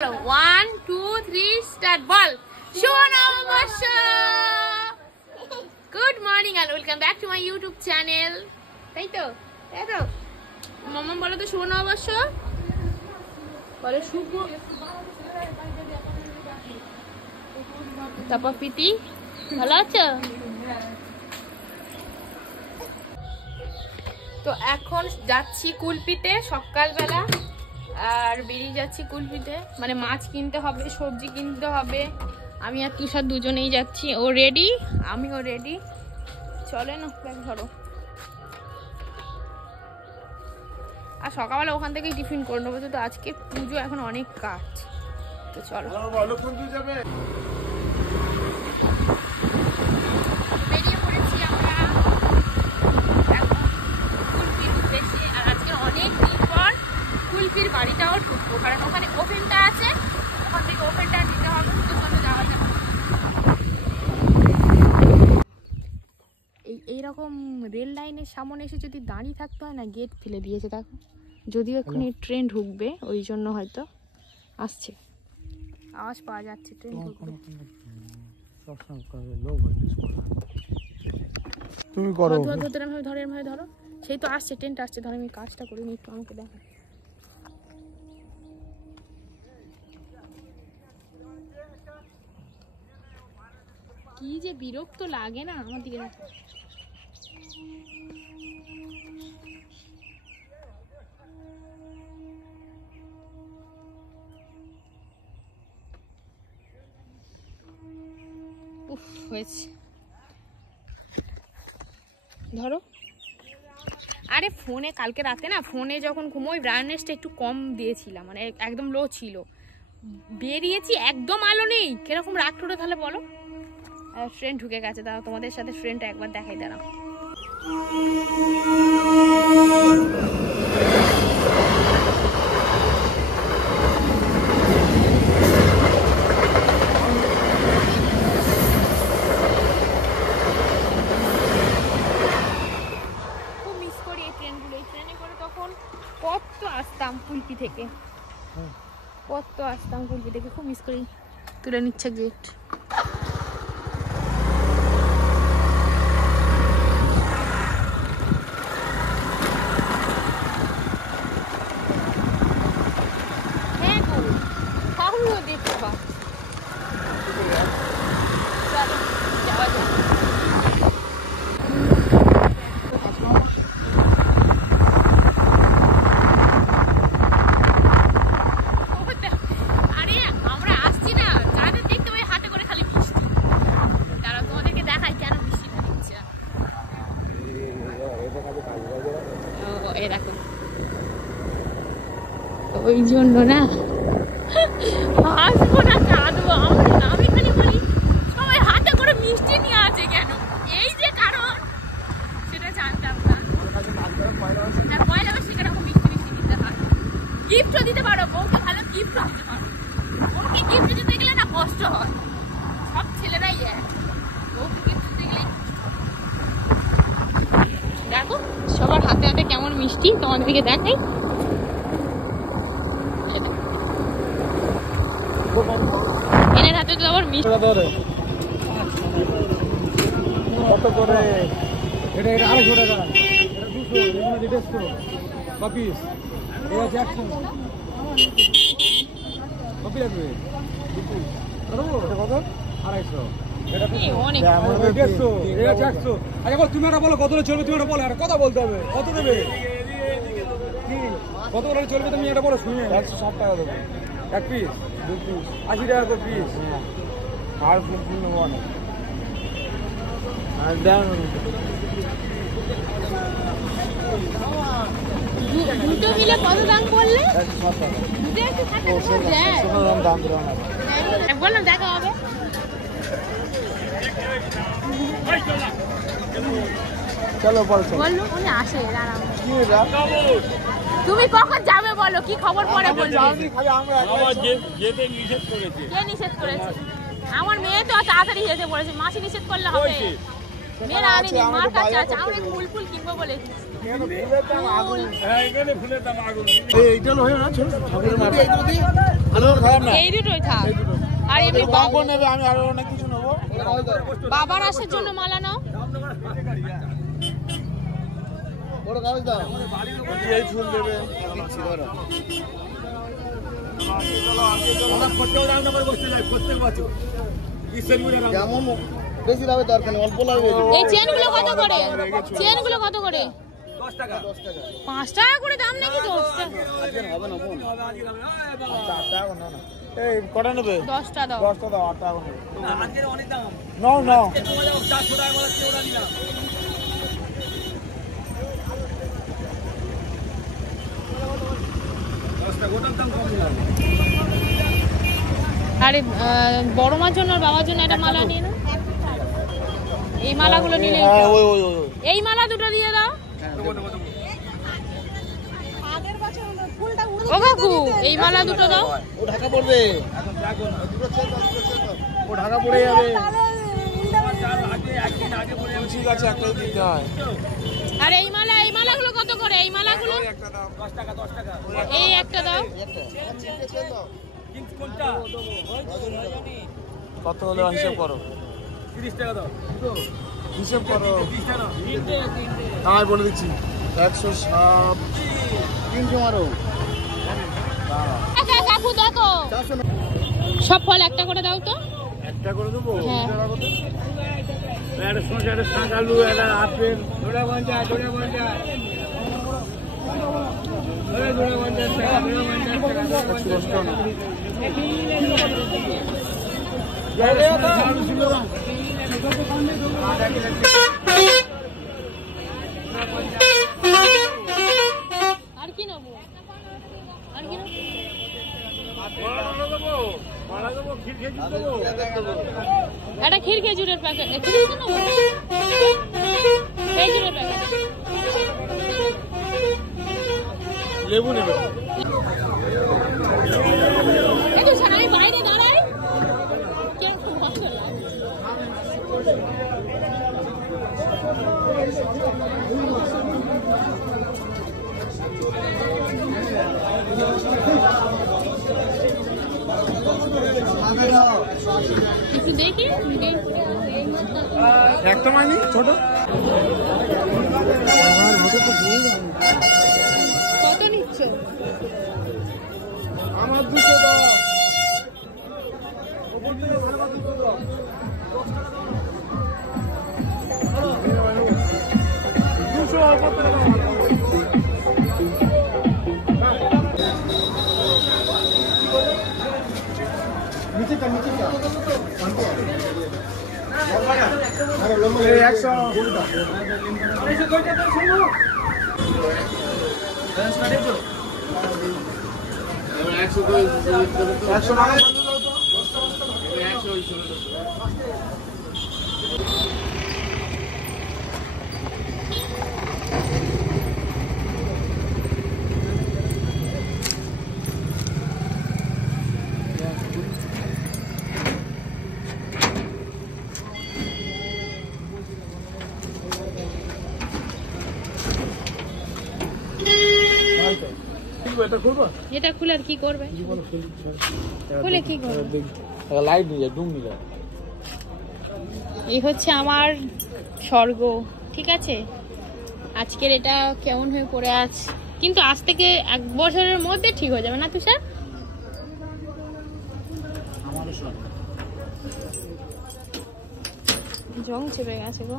1 2 3 start বল শুভ নববর্ষ good morning and welcome back to my YouTube channel তাই তো মাম্মা বলো তো শুভ নববর্ষ বলো শুভ তারপর প্রীতি ভালো আছো তো এখন যাচ্ছি কুলপিতে সকালবেলা আর বেরিয়ে যাচ্ছি কুলপিতে মানে মাছ কিনতে হবে সবজি কিনতে হবে আমি আর তুষার দুজনেই যাচ্ছি ও রেডি আমিও রেডি চলে না ব্যাগ ধরো আর সকালবেলা ওখান থেকেই টিফিন করে নেবো তো আজকে পুজো এখন অনেক কাজ তো চলো বেরিয়ে পড়েছি আমরা কুলপির উদ্দেশ্যে আর আজকে অনেক দিন পর কুলপির বাড়িটাও ঢুকবো কারণ ওখানে ওভেনটা আছে ওখান থেকে ওভেনটা নিতে হবে তো চলো যাওয়া যাবে এইরকম রেল লাইনের সামনে এসে যদি দাঁড়িয়ে থাকতে হয় না গেট ফেলে দিয়েছে দেখো যদিও এক্ষুনি ট্রেন ঢুকবে ওই জন্য হয়তো আসছে আওয়াজ পাওয়া যাচ্ছে ট্রেন ঢুকবে তুমি করো ধরো ধরো সেই তো আসছে ট্রেনটা আসছে ধরো আমি কাজটা করে নি একটু আমাকে দেখো কি যে বিরক্ত লাগে না আমার দিকে দেখো উফ হয়েছে ধরো আরে ফোনে কালকে রাতে না ফোনে যখন ঘুমোই ব্রাইটনেসটা একটু কম দিয়েছিলাম মানে একদম লো ছিল বেরিয়েছি একদম আলো নেই কিরকম রাগ টোটো তাহলে বলো ট্রেন ঢুকে গেছে দাঁড়াও তোমাদের সাথে ট্রেনটা একবার দেখাই দাঁড়াও খুব মিস করি এই ট্রেনগুলো এই ট্রেনে করে তখন কত আসতাম কুলপি থেকে কত আসতাম কুলপি থেকে খুব মিস করি তুলে নিচ্ছে গেট ওই জন্য না হাসবো না কাঁদবো আমি খালি বলি সবাই হাতে করে মিষ্টি নিয়ে আছে কেন এই যে কারণ সেটা জানতাম না পয়লা বৈশাখে এরকম মিষ্টি দিতে হয় গিফটও দিতে পারো বউকে ভালো গিফটও দিতে পারো বউকে গিফট দিতে গেলে না কষ্ট হয় সব ছেলেরাই বউকে গিফট দিতে গেলে দেখো সবার হাতে হাতে কেমন মিষ্টি তোমাদের দিকে দেখাই এনের হাতে তো আবার মিষ্টি কত করে এটা 250 টাকা এটা 200 এটা 150 কপিস এটা জ্যাকসন কপি লাগবে কত কত 250 এটা অনেক 150 এটা 400 আরে বল তুমি এটা বলো কত চলবে তুমি এটা বলো আর কথা বলতে হবে কত দেবে কত করে চলবে তুমি এটা বলো শুনে 160 টাকা দেবে এক পিস 2 পিস 80 টাকা করে পিস আর ফুল নেব না আর দাম দুটো মিলে কত দাম পড়লে 160 টাকা দুটো একটু থাকে না দাম দিলাম না বললাম দেখা হবে চলো বলো বললো উনি আসে দাঁড়াও কি এটা তুমি কখন যাবে বলো কি খবর পরে বলবে খালি আমরা আমার যেতে নিষেধ করেছে কে নিষেধ করেছে আমার মেয়ে তো তাড়াতাড়ি যেতে বলেছে মাসি নিষেধ করলে হবে মেয়েরা আনেনি, মার কাছে আছে। আমি ফুল ফুল কিনবো বলে এইটা হয়ে না ছোট ঠাকুরের মাথা ভালো খারাপ না, এই দুটোই থাক। আর এমনি বাবা নেবে, আমি আরো অনেক কিছু নেবো। বাবার আসার জন্য মালা নাও। বড় কাগজ দাও, এই ফুল দেবে দিচ্ছি ধরো। যেমন বেশি লাগবে দরকার নেই, অল্প লাগবে। এই চেনগুলো কত করে? চেনগুলো কত করে? 10 টাকা। 5 টাকা করে দাম নাকি? 10 টাকা হবে না বোন, 8 টাকা না না। এই কটা নেবে? 10টা দাও। 10টা দাও, 8 টাকা নেবে না। আজকে অনেক দাম। নাও নাও, 400 টাকা করে ওরা দিলাম। আরে বড় মার জন্য আর বাবার জন্য একটা মালা নিয়ে নাও। এই মালাগুলো নিলে এই মালা দুটো দিয়ে দাও। ও কাকু, এই মালা দুটো দাও। ও ঢাকা পড়বে, ও ঢাকা পড়ে যাবে। ঠিক আছে, একটাই দিতে হয়। আর এই মালাগুলো কত করে? এই মালাগুলো 10 টাকা 10 টাকা। এই একটা দাও। কত হলো হিসাব করো? 30 টাকা দাও, হিসাব করো। আমি বলে দিচ্ছি 160, 300 মারো। কাকু দেখো, সব ফল একটা করে দাও তো। একটা করে দেবো? হ্যাঁ। একটা শসা, একটা শাক, আলু, একটা আপেল, ধরে বন্ধা, ধরে বন্ধা। আর কি নেবো? আর কি নেবো? একটা ক্ষীর খেজুরের প্যাকেট, খেজুরের প্যাকেট। লেবু নেবে? একটু ছাড়া, আমি বাইরে দাঁড়াই। কিরকম মজা লাগে। একটু দেখি একটা মাইনি ছোট। কত নিচ্ছ? আমার 200 দাও। ওপর থেকে ভালো ভালো 200 দাও। 200 ওপর থেকে দাও। নিচে কা, নিচে কা। আরে লম্বা 100 কোনটা? 100 কোনটা তো শুনো। ব্যালেন্স কাটেছো? 100 করে 100 টাকা কত দাও তো? 100 ওই শুনো। এটা খুলে আর কি করবে? খুলে কি করবে? লাইট নিয়ে ডুম নিয়ে। এই হচ্ছে আমার স্বর্গ, ঠিক আছে? আজকের এটা কেমন হয়ে পড়ে আছে, কিন্তু আজ থেকে 1 বছরের মধ্যে ঠিক হয়ে যাবে না তুষার? জং চেপে গেছে গো।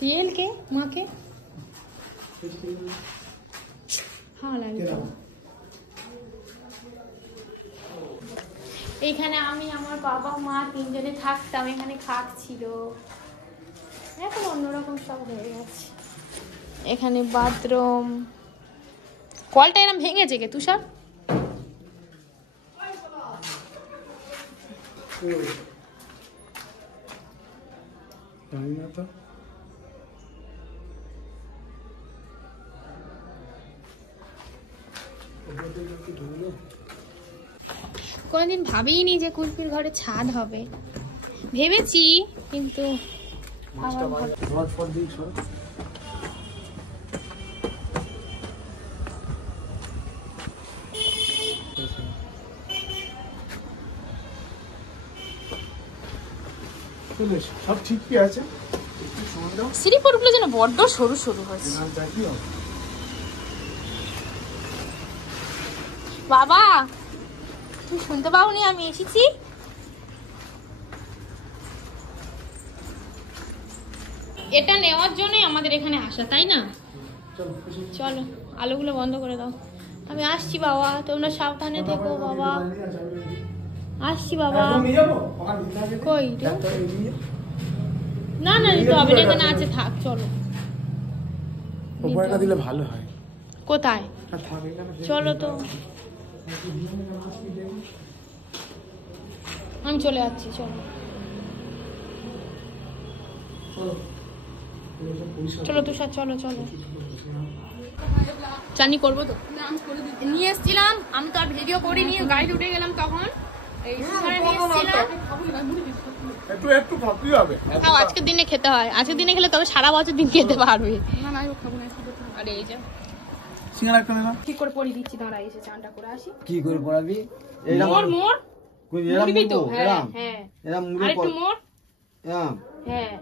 তেল কে মাকে হ্যাঁ লাগে। এইখানে আমি, আমার বাবা মা 3 জনে থাকতাম। এখানে খাট ছিল, এখন অন্যরকম সব হয়ে গেছে। এখানে বাথরুম। কলটা এরম ভেঙেছে কে তুষার? কোনদিন ভাবিনি যে কুলপির ঘরে ছাদ হবে, ভেবেছি কিন্তু সব ঠিকই আছে। শ্রীপুরগুলো যেন বড্ড সরু সরু হয়েছে। বাবা তুমি শুনতে পাওনি আমি এসেছি? এটা নেওয়ার জন্যই আমাদের এখানে আসা, তাই না? চলো আলোগুলো বন্ধ করে দাও। আমি আসছি বাবা, তোমরা সাবধানে থেকো বাবা। আসছি বাবা। কই না না তো হবে না, এখানে আছে, থাক চলো। উপরেটা দিলে ভালো হয়। কোথায়? চলো তো, আমি চলে যাচ্ছি, চলো চলো তুষার, চলো চলো। চানি করবো তো নিয়ে এসছিলাম আমি, তো আর ভিডিও করিনি, গাড়িতে উঠে গেলাম তখন। এই নিয়ে এসছিলাম, একটু ভাবতেই হবে। খাও, আজকের দিনে খেতে হয়, আজকের দিনে খেলে তবে সারা বছর দিন খেতে পারবে। আরে এই যে সিঙ্গারা একটা নিলাম। ঠিক করে পড়ি দিচ্ছি, দাঁড়া এসে চানটা করে আসি। কি করে পড়াবি? মোর মোর মুড়বি তো, হ্যাঁ হ্যাঁ এরা মুড়ে আরেকটু মোর, হ্যাঁ হ্যাঁ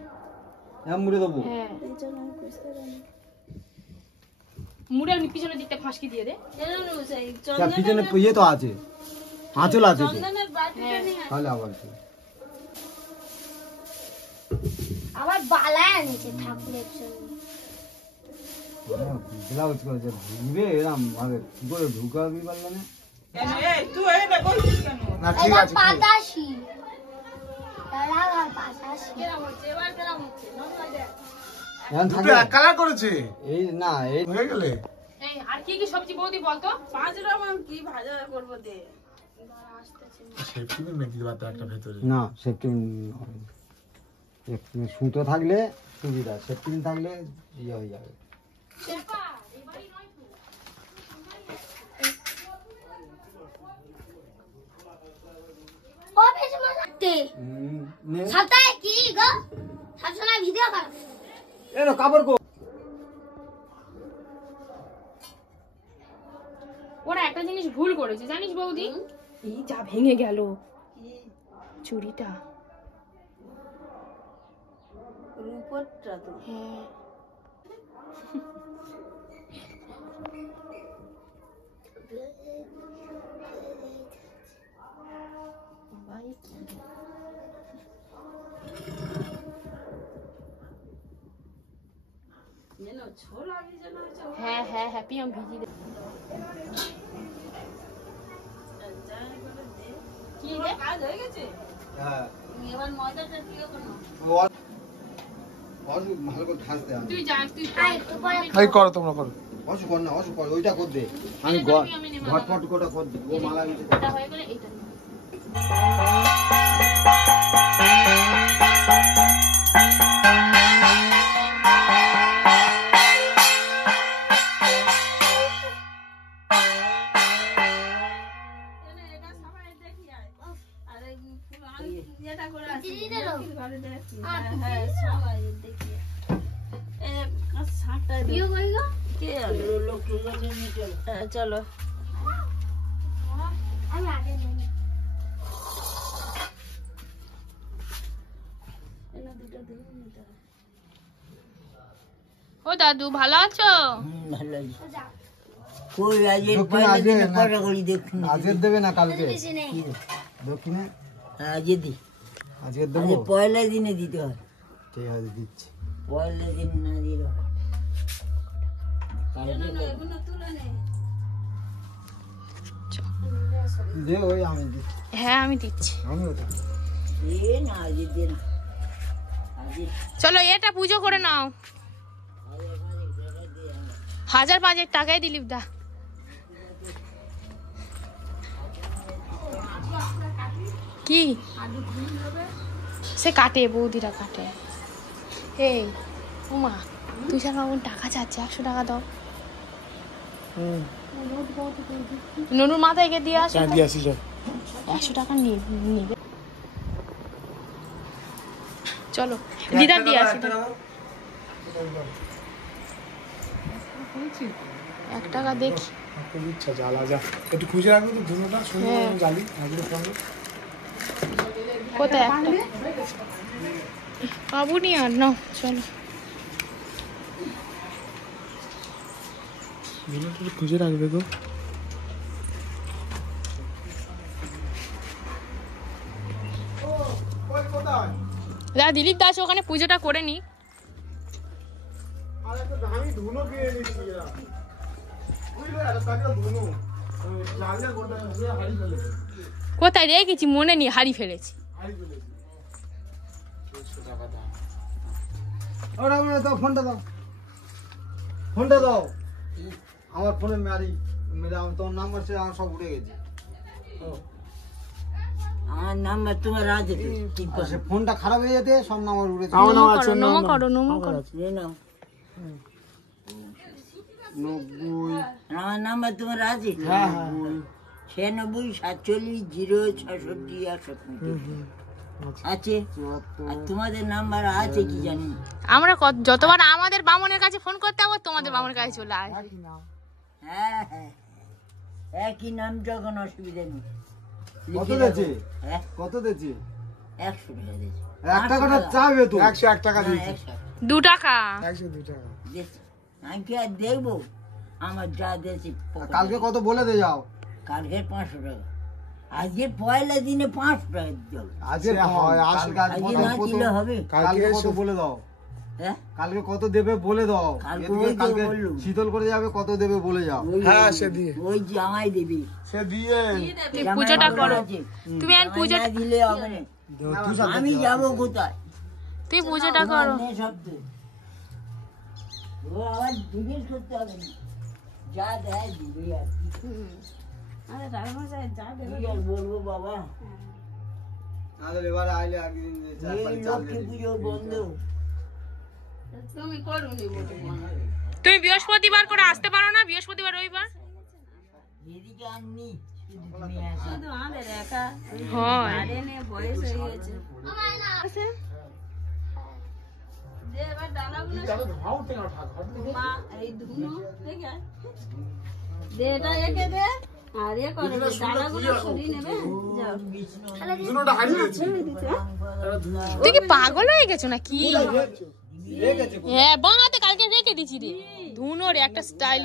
এরা মুড়ে দেবো। হ্যাঁ মুড়ে আমি পিছনের দিকটা ফাঁসকি দিয়ে দে। তার পিছনে ইয়ে তো আছে, আঁচল আছে তো, হ্যাঁ তাহলে আবার কি? আবার বালায় আনিছে ঠাকুরের জন্য। ব্লাউজ করেছে ঢুকবে এরম ভাবে, কি করে ঢুকাবি পারলে না? না ঠিক এবার আছে। পাতাশি দাঁড়াও, পাতাশি এখন দুটো থাকবে এক কালার করেছে। এই না, এই হয়ে গেলে এই আর কি কি সবজি বৌদি বলতো? সেফটি পিন মেরে দিতে পারতো একটা ভেতরে। না সেফটি সুতো থাকলে সুবিধা, সেফটি থাকলে ইয়ে হয়ে যাবে। ও বেশ মজাতে সাতায় কি গো সবসময় ভিডিও কর। এনো কাপড় কো। ওরা একটা জিনিস ভুল করেছে জানিস বৌদি? এই যা ভেঙে গেল চুড়িটা, রূপটা তো হ্যাঁ হ্যাঁ হ্যাঁ হ্যাপি আমি ভিজি দে। কি রে কাজ হয়ে গেছে? হ্যাঁ এবার মজাটা দিও কেন? অসু ভালো করে ঠাসতে হবে। তুই যা, তুই একটু পরে এই করো, তোমরা করো। অসু কর না, অসু কর, ওইটা কর দে। আমি ঘটপট কোটা কর দে, ও মালা দিতে। এটা হয়ে গেলে এইটা নিয়ে। চলো আমি আগে নেই। ও দাদু ভালো আছো? আজকের দেবে না কালকে? বেশি নেই দক্ষিণে আজকের দেবো। পয়লা দিনে দিতে হয়, ঠিক আছে দিচ্ছি। পয়লা দিন না দিলে হয়। দে ওই আমি দিচ্ছি, হ্যাঁ আমি দিচ্ছি। আমি ওটা এ না আজের দিন চলো এটা পুজো করে নাও। 1000-5 টাকাই দিলীপ দা। কি সে কাটে, বৌদিরা কাটে। এই উমা তুই সারা টাকা চাচ্ছে, 100 টাকা দাও। নুনুর মাথায় গিয়ে দিয়ে আসো। হ্যাঁ দিয়ে আসি চল। 100 টাকা নিবে। চলো দিদা দিয়ে আসি। 1 টাকা দেখি। খুব ইচ্ছা জ্বালা যা একটু খুঁজে রাখবো তো ধুনোটা শুনে জ্বালি আগে সঙ্গে কোথায় একটা পাবুনি আর নাও চলো। ধুনোটা একটু খুঁজে রাখবে গো। দাদা দিলীপ দাস ওখানে পুজোটা করে নি। আরে তো আমি ধুনো কিনে নিচ্ছি এরা বুঝলে আরে তাকে ধুনো জানলে গোটা হারি ফেলেছে কোথায় রেখেছি মনে নেই, হারিয়ে ফেলেছি। হারি ফেলেছে 100 টাকা দাও। ওরা দাও ফোনটা দাও, ফোনটা দাও। আমার ফোনে মারি মেরে আমার তোমার নাম্বার সে আমার সব উড়ে গেছে। আমার নাম্বার তোমার আছে তো, ঠিক আর আছে। সে ফোনটা খারাপ হয়ে যেতে সব নাম্বার উড়েছে। নাও নাও নমো আছে করো, নমো করো, নমো করো। নিয়ে নাও। 90 আমার নাম্বার তোমার আছে তো? হ্যাঁ হ্যাঁ 96 47 0 66 155 আছে। আর তোমাদের নাম্বার আছে কি জানি? আমরা যতবার আমাদের বামনের কাছে ফোন করতে হবে তোমাদের বামনের কাছে চলে আসে। হ্যাঁ হ্যাঁ, একই নাম, যখন অসুবিধা নেই। কত লিখে দিয়েছে? রাখো। হ্যাঁ, কত দিয়েছে? 100 টাকা দিয়েছে। 1 টাকাটা চাবে তো। 101 টাকা না, দিয়েছি 100 2 টাকা। 102 টাকা দিয়েছে। আমি কি আর দেখবো? আমার যা দিয়েছি কালকে কত বলে দে যাও। কালকে 500 টাকা। আজকে পয়লা দিনে 500 টাকা দিতে হবে। আজকে হয় আজকে না দিলে হবে? কালকে কত বলে দাও। হ্যাঁ, কালকে কত দেবে বলে দাও। কালকে এদিকে ওই তো কালকে বললুম। শীতল করে যাবে, কত দেবে বলে যাও। হ্যাঁ সে দিয়ে ওই জামাই দেবে। সে দিয়ে তুমি পুজোটা করো। আছে। তুমি এখন পুজো জামাই না দিলে হবে না। আমি যাবো কোথায়? তুমি পুজোটা করো। তোমার নেই সব তো। ও আবার জিজ্ঞেস করতে হবে না। যা দেয় দিবে আর কি। কি আর বলবো বাবা, আমাদের এবারে আইলে একদিন এই লক্ষ্মী পুজো বন্ধ। তুমি বৃহস্পতিবার করে আসতে পারো না? বৃহস্পতিবার রবিবার এদিকে আর নি, শুধু তুমি আসো। হয়। ধুনোটা হারিয়ে গেছে তুই কি পাগল হয়ে গেছো না কি? হ্যাঁ বাঁ হাতে কালকে রেখে দিছি রে ধুনোর একটা স্টাইল।